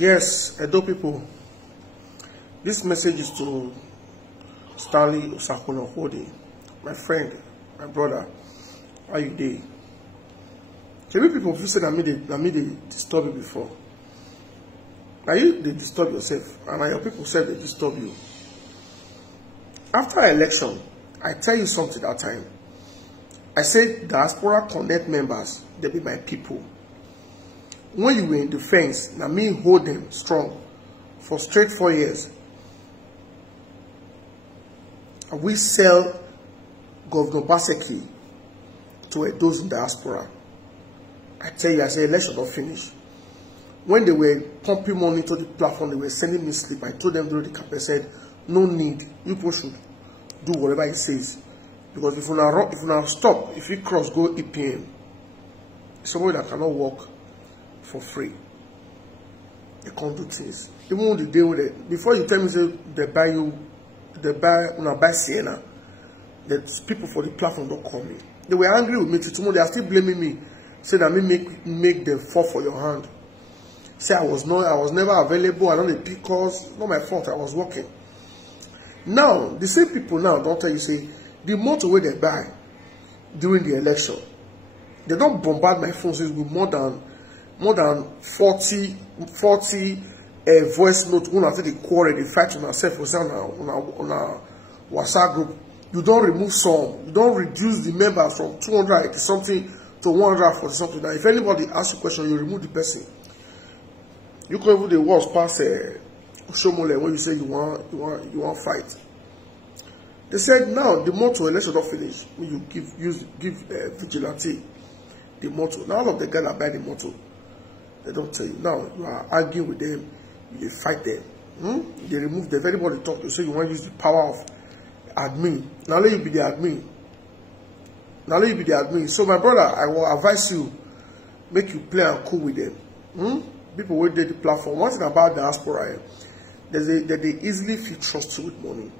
Yes, Edo people, this message is to Stanley Osakwonokode, my friend, my brother. How you doing? Many people feel say that me they disturb you before. Now you they disturb yourself, and your people said they disturb you. After election, I tell you something that time. I said Diaspora Connect members, they be my people. When you were in the fence, now me hold them strong for straight 4 years. And we sell Governor Baseki to those in diaspora. I tell you, I say election not finish. When they were pumping money to the platform, they were sending me sleep. I told them during the campaign, said, no need. You people should do whatever he says. Because if you now stop, if you cross, go EPM. Somebody that cannot work for free. They can't do things. Even the day with it, before you tell me say they buy Sienna, that people for the platform don't call me. They were angry with me tomorrow. They are still blaming me. Say that me make them fall for your hand. Say I was never available. I don't need pick calls. Not my fault. I was working. Now the same people now don't tell you say the motor where they buy during the election, they don't bombard my phones with more than 40 voice notes. When after the quarrel, they fight on ourselves on our WhatsApp group. You don't remove some. You don't reduce the members from 200 something to 140 something. Now, if anybody asks a question, you remove the person. You can even the words past Shomole when you say you want fight. They said now the motto election not finish. When you give vigilante the motto. Now all of the guys that buy the motto, they don't tell you. Now you are arguing with them, you fight them. They remove them. If anybody talk, you say you want to use the power of admin. Now let you be the admin. Now let you be the admin. So my brother, I will advise you, make you play and cool with them. People will do the platform. One thing about diaspora, they easily feel trust you with money.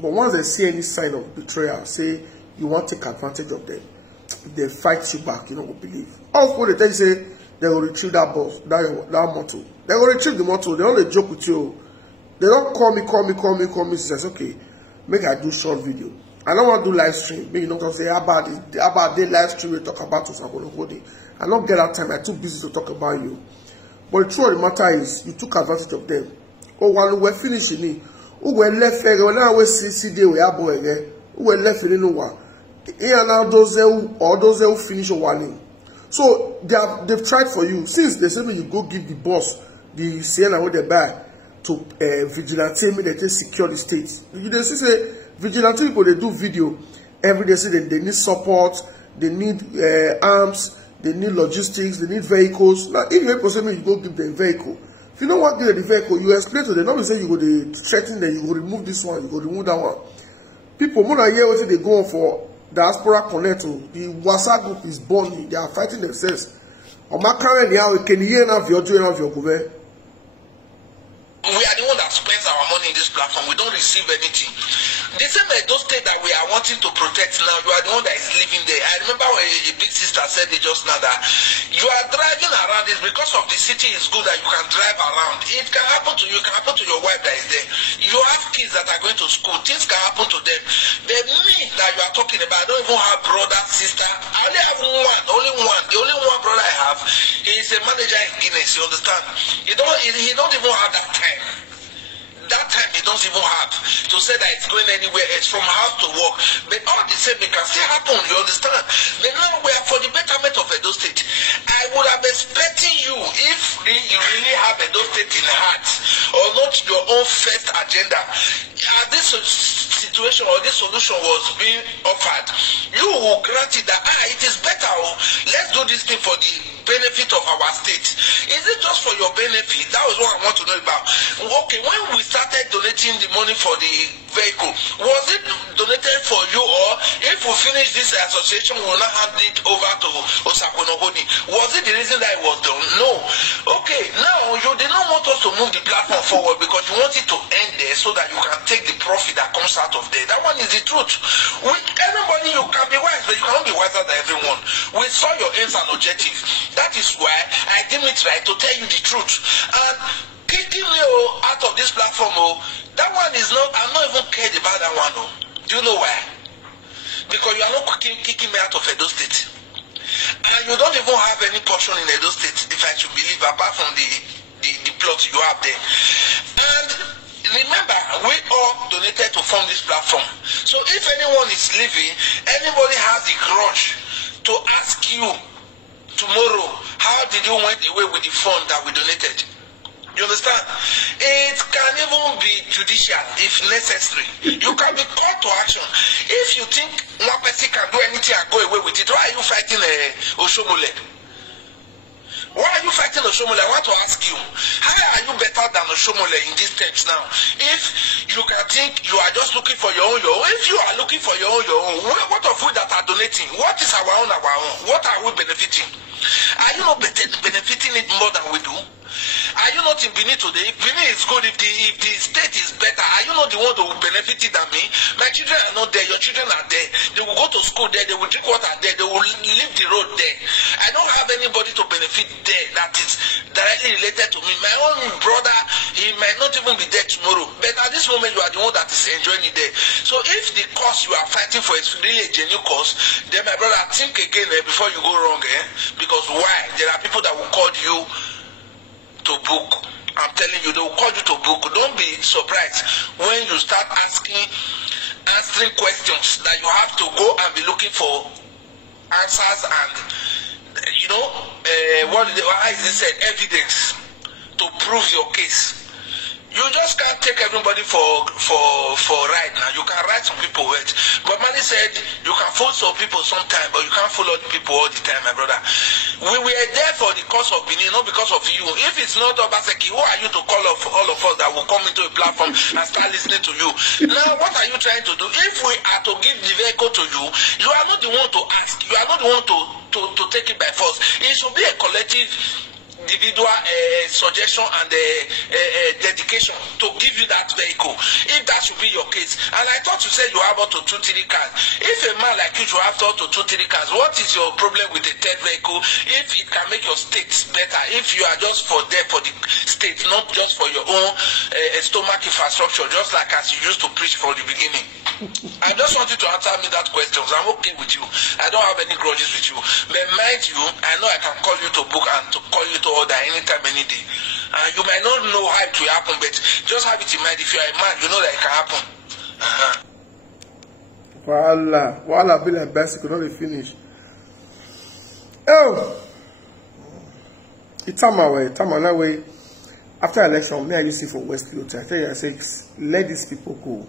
But once they see any sign of betrayal, say you want to take advantage of them, they fight you back, you don't believe. Also, they tell you say they will retrieve that boss, that motto. They will retrieve the motto. They only joke with you. They don't call me. Says okay, make I do short video. I don't want to do live stream. Maybe you not gonna say how about they live stream we talk about Osakwonokode. I don't get that time. I'm too busy to talk about you. But the truth of the matter is, you took advantage of them. Oh, while we're finishing it, who were left here, when I was see we are boy again, who were left in no one. Here now those who finish a warning. So they've tried for you. Since they said you go give the boss the Sienna what they buy to vigilante, they take secure the state. You say vigilante people they do video every day, say they need support, they need arms. They need logistics, they need vehicles. Now, if you say you go give them vehicle, if you don't want to give them the vehicle, you explain to them. Not say you go to threaten them, you go remove this one, you go remove that one. People more than hear what they go on for Diaspora Connect. The WhatsApp group is burning, they are fighting themselves. On my current now, can you hear enough your doing of your government? We are the one that spends our money in this platform. We don't receive anything. The same those states that we are wanting to protect now, you are the one that is living there. I remember when a big sister said it just now that you are driving around this because of the city is good that you can drive around. It can happen to you, it can happen to your wife that is there. You have kids that are going to school, things can happen to them. The me that you are talking about, I don't even have brother, sister. I only have only one. The only one brother I have, he is a manager in Guinness, you understand? He don't even have that time. That time he doesn't even have to say that it's going anywhere. It's from house to work. But all the same, it can still happen, you understand? But now we are for the betterment of Edo State. I would have expected you, if you really have Edo State in heart, or not your own first agenda, this situation or this solution was being offered, you will grant it that it is better. Let's do this thing for the benefit of our state. Is it just for your benefit? That was what I want to know about. Okay, when we started donating the money for the vehicle, was it donated for you, or if we finish this association, we will not hand it over to Osakwonokode? Was it the reason that it was done? No. Okay, now you did not want us to move the platform forward because you want it to end there so that you can take the profit that comes out of there. That one is the truth. With everybody, you can be wise, but you cannot be wiser than everyone. We saw your aims and objectives. That is why I deem it right to tell you the truth. And Kicking me out of this platform, that one is not, I'm not even cared about that one. Do you know why? Because you are not kicking me out of Edo State. And you don't even have any portion in Edo State, if I should believe, apart from the plot you have there. And remember, we all donated to form this platform. So if anyone is leaving, anybody has the grudge to ask you tomorrow, how did you went away with the fund that we donated? You understand? It can even be judicial if necessary. You can be called to action. If you think one person can do anything and go away with it, why are you fighting Oshomole? Why are you fighting Oshomole? I want to ask you, how are you better than Oshomole in these terms now? If you can think you are just looking for your own, if you are looking for your own, what of we that are donating? What is our own? What are we benefiting? Are you not benefiting it more than we do? Are you not in Benin today? If Benin is good, if the state is better, are you not the one that will benefit it than me? My children are not there, your children are there. They will go to school there, they will drink water there, they will leave the road there. I don't have anybody to benefit there that is directly related to me. My own brother, he might not even be there tomorrow. But at this moment, you are the one that is enjoying it there. So if the cause you are fighting for is really a genuine cause, then my brother, think again before you go wrong. Because why? There are people that will call you to book. I'm telling you, they will call you to book. Don't be surprised when you start answering questions that you have to go and be looking for answers and how is it said, evidence to prove your case. You just can't take everybody for right now. You can write some people words. But Mali said you can fool some people sometimes, but you can't fool all the people all the time, my brother. We were there for the cause of Benin, not because of you. If it's not Obaseki, who are you to call all of us that will come into a platform and start listening to you? Now, what are you trying to do? If we are to give the vehicle to you, you are not the one to ask. You are not the one to take it by force. It should be a collective individual suggestion and dedication to give you that vehicle, if that should be your case. And I thought you said you have up to 2-3 cars. If a man like you should have up to 2-3 cars, what is your problem with a third vehicle? If it can make your state better, if you are just for the state, not just for your own stomach infrastructure, just like as you used to preach from the beginning. I just want you to answer me that question. I'm okay with you. I don't have any grudges with you. But mind you, I know I can call you to book and to call you to order anytime, any day. You might not know how it will happen, but just have it in mind. If you are a man, you know that it can happen. Voila, be like best, could not be finished. Oh, it's time that way. After election, me I used to see for West Field. I tell you, I say, let these people go.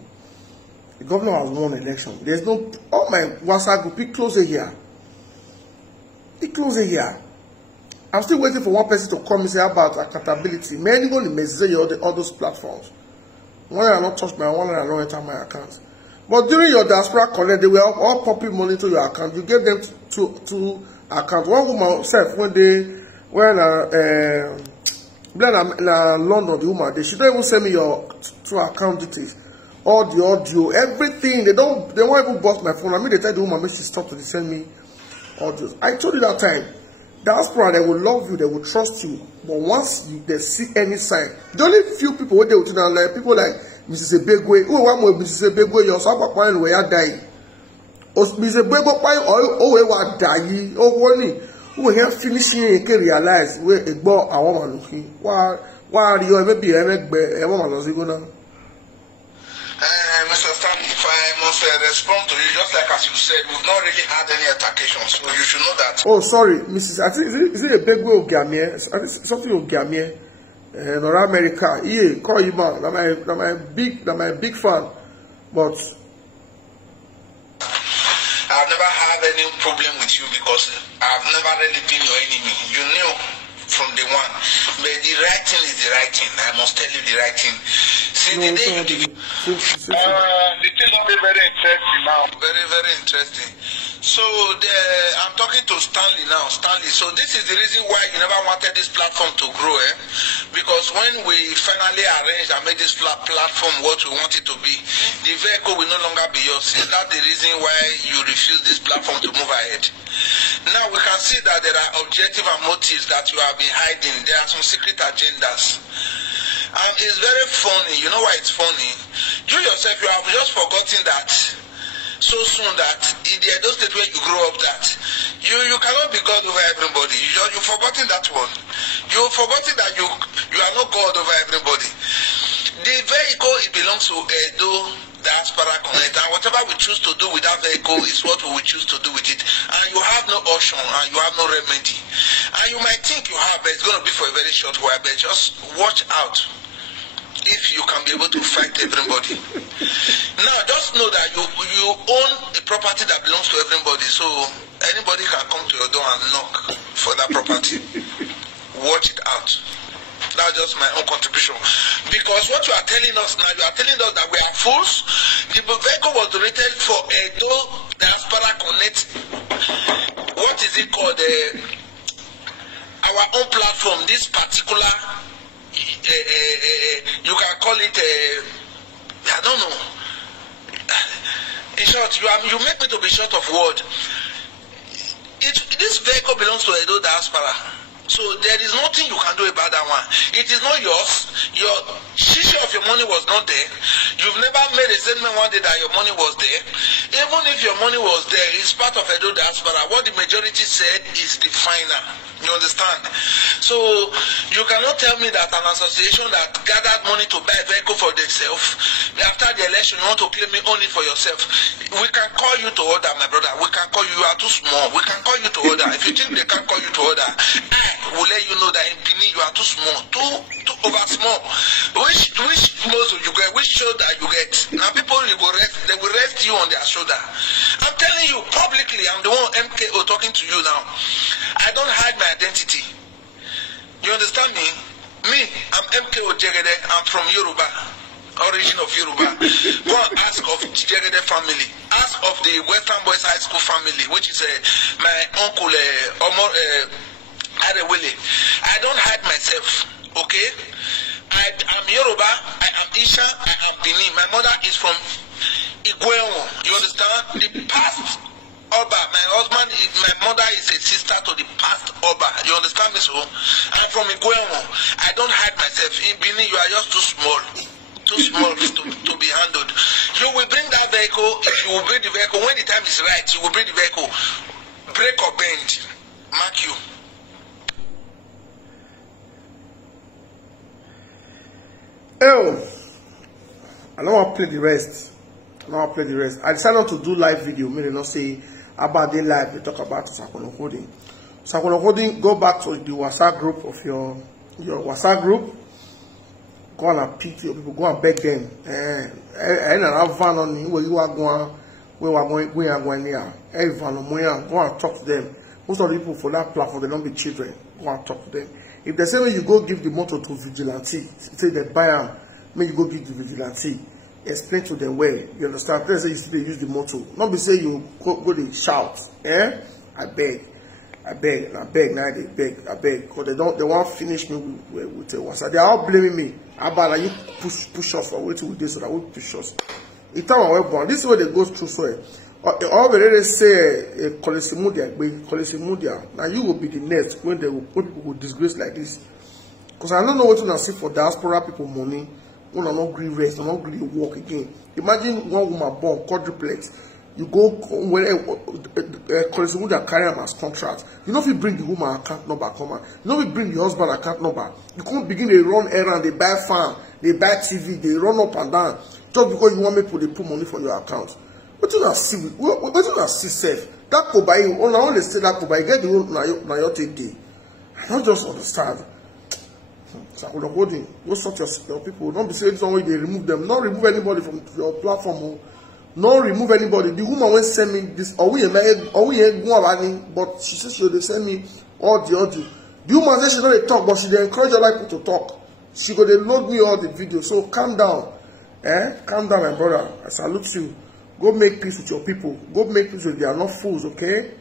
The governor has won election. There's no, oh my WhatsApp group, be closer here. Be closer here. I'm still waiting for one person to come and say about accountability. Many people may say all those platforms. One I not touch my one I don't enter my account. But during your diaspora connect, they were all popping money to your account. You gave them two accounts. One woman said when London, the woman, she don't even send me your two account details. All the audio, everything. They won't even bust my phone. I mean, they tell the woman, make she stop to send me audios. I told you that time. Diaspora, they will love you, they will trust you. But once they see any sign, the only few people who they will tell like people like Mrs. Ebegwe, who one more Mrs. Ebegwe, your son point where you die. Mrs. Ebegwe point we were die. Who here finishing and can realize where a boy a woman looking. Why are you maybe a woman was going on? Mr. Stanley, if I must respond to you, just like as you said, we've not really had any attackations, so you should know that. Oh, sorry, Mrs. I think is it a big way of Gamie? Something of Gamie, North America. Yeah, call you man. I'm a big fan, but I've never had any problem with you because I've never really been your enemy. You knew from the one, but the right thing is the right thing. I must tell you the right thing. See, no, the day you did, the thing will be very interesting now. Very, very interesting. So I'm talking to Stanley now. Stanley, so this is the reason why you never wanted this platform to grow, because when we finally arranged and made this platform what we want it to be, the vehicle will no longer be yours. Is that the reason why you refuse this platform to move ahead? Now we can see that there are objective and motives that you have been hiding. There are some secret agendas. It's very funny. You know why it's funny? You yourself, you have just forgotten that so soon that in the Edo State where you grew up, that you cannot be God over everybody. You've forgotten that one. You've forgotten that you are not God over everybody. The vehicle, it belongs to Edo Diaspora Connect, and whatever we choose to do with that vehicle is what we will choose to do with it. And you have no option and you have no remedy. And you might think you have, but it's going to be for a very short while. But just watch out if you can be able to fight everybody. Now, just know that you own a property that belongs to everybody, so anybody can come to your door and knock for that property. Watch it out. That's just my own contribution. Because what you are telling us now, you are telling us that we are fools. The vehicle was donated for Edo Diaspora Connect. What is it called? Our own platform, this particular, you can call it, I don't know. In short, you make me to be short of word. This vehicle belongs to Edo Diaspora. So there is nothing you can do about that one. It is not yours. Your share of your money was not there. You've never made a statement one day that your money was there. Even if your money was there, it's part of Edo Diaspora. What the majority said is the final. You understand? So you cannot tell me that an association that gathered money to buy a vehicle for themselves, after the election you want to claim it only for yourself. We can call you to order, my brother. We can call you. You are too small. We can call you to order. If you think they can't call you to order, I will let you know that in Benin you are too small, too over small. Which muscle you get, which shoulder you get. Now people they will rest you on their shoulder. I'm telling you publicly, I'm the one MKO talking to you now. I don't hide my identity. You understand me? Me, I'm MKO Jegede. I'm from Yoruba, origin of Yoruba. Go and ask of Jegede family. Ask of the Western Boys High School family, which is my uncle Adewale. I don't hide myself, okay? I'm Yoruba, I am Isha, I am Benin. My mother is from Igwewo. You understand? The past Oba, my mother is a sister to the past Oba. You understand me? So I'm from Igwewo. I don't hide myself. In Benin, you are just too small to be handled. You will bring that vehicle. If you will bring the vehicle, when the time is right, you will bring the vehicle. Break or bend, mark you. Oh, I don't want to play the rest. I decided not to do live video. Meaning not say about the live. They talk about Sakono Holding. Sakono Holding, go back to the WhatsApp group of your WhatsApp group. Go and pick your people. Go and beg them. And have van on where you are going. Where we are going there. Everyone on go and talk to them. Most of the people for that platform, they don't be children. Go and talk to them. If they say when you go give the motor to vigilante, say they buy them, when you go give the vigilante, explain to them where. You understand? Please say you still use the motor. Not be say you go they shout. I beg, now they beg, because they won't finish me with a WhatsApp. They are all blaming me. About you push us or wait till we do so that we push us. It's time I went born. This is what they go through. So all they say Kolesimudia. Now you will be the next when people will disgrace like this. Because I don't know what to see for diaspora people money. When I'm not green rest, I'm not green work again. Imagine one woman born quadruplex. You go when Kolesimudia carry him as contract. You know if you bring the woman account number, you know if you bring the husband account number. You can't begin to run errand, they buy farm, they buy TV, they run up and down. Just because you want me to put money from your account. What do you see? What do you see safe? That could buy you. Only say that could buy. Get the road na your day. I don't just understand. Sakono Holding. Go sort your people. Don't be saying somewhere they remove them. Not remove anybody from your platform. Not remove anybody. The woman will send me this. But she says she will send me all the audio. The woman says she don't talk, but she dey encourage other people to talk. She go dey load me all the videos. So calm down. Calm down, my brother. I salute you. Go make peace with your people. Go make peace with them. They are not fools, okay?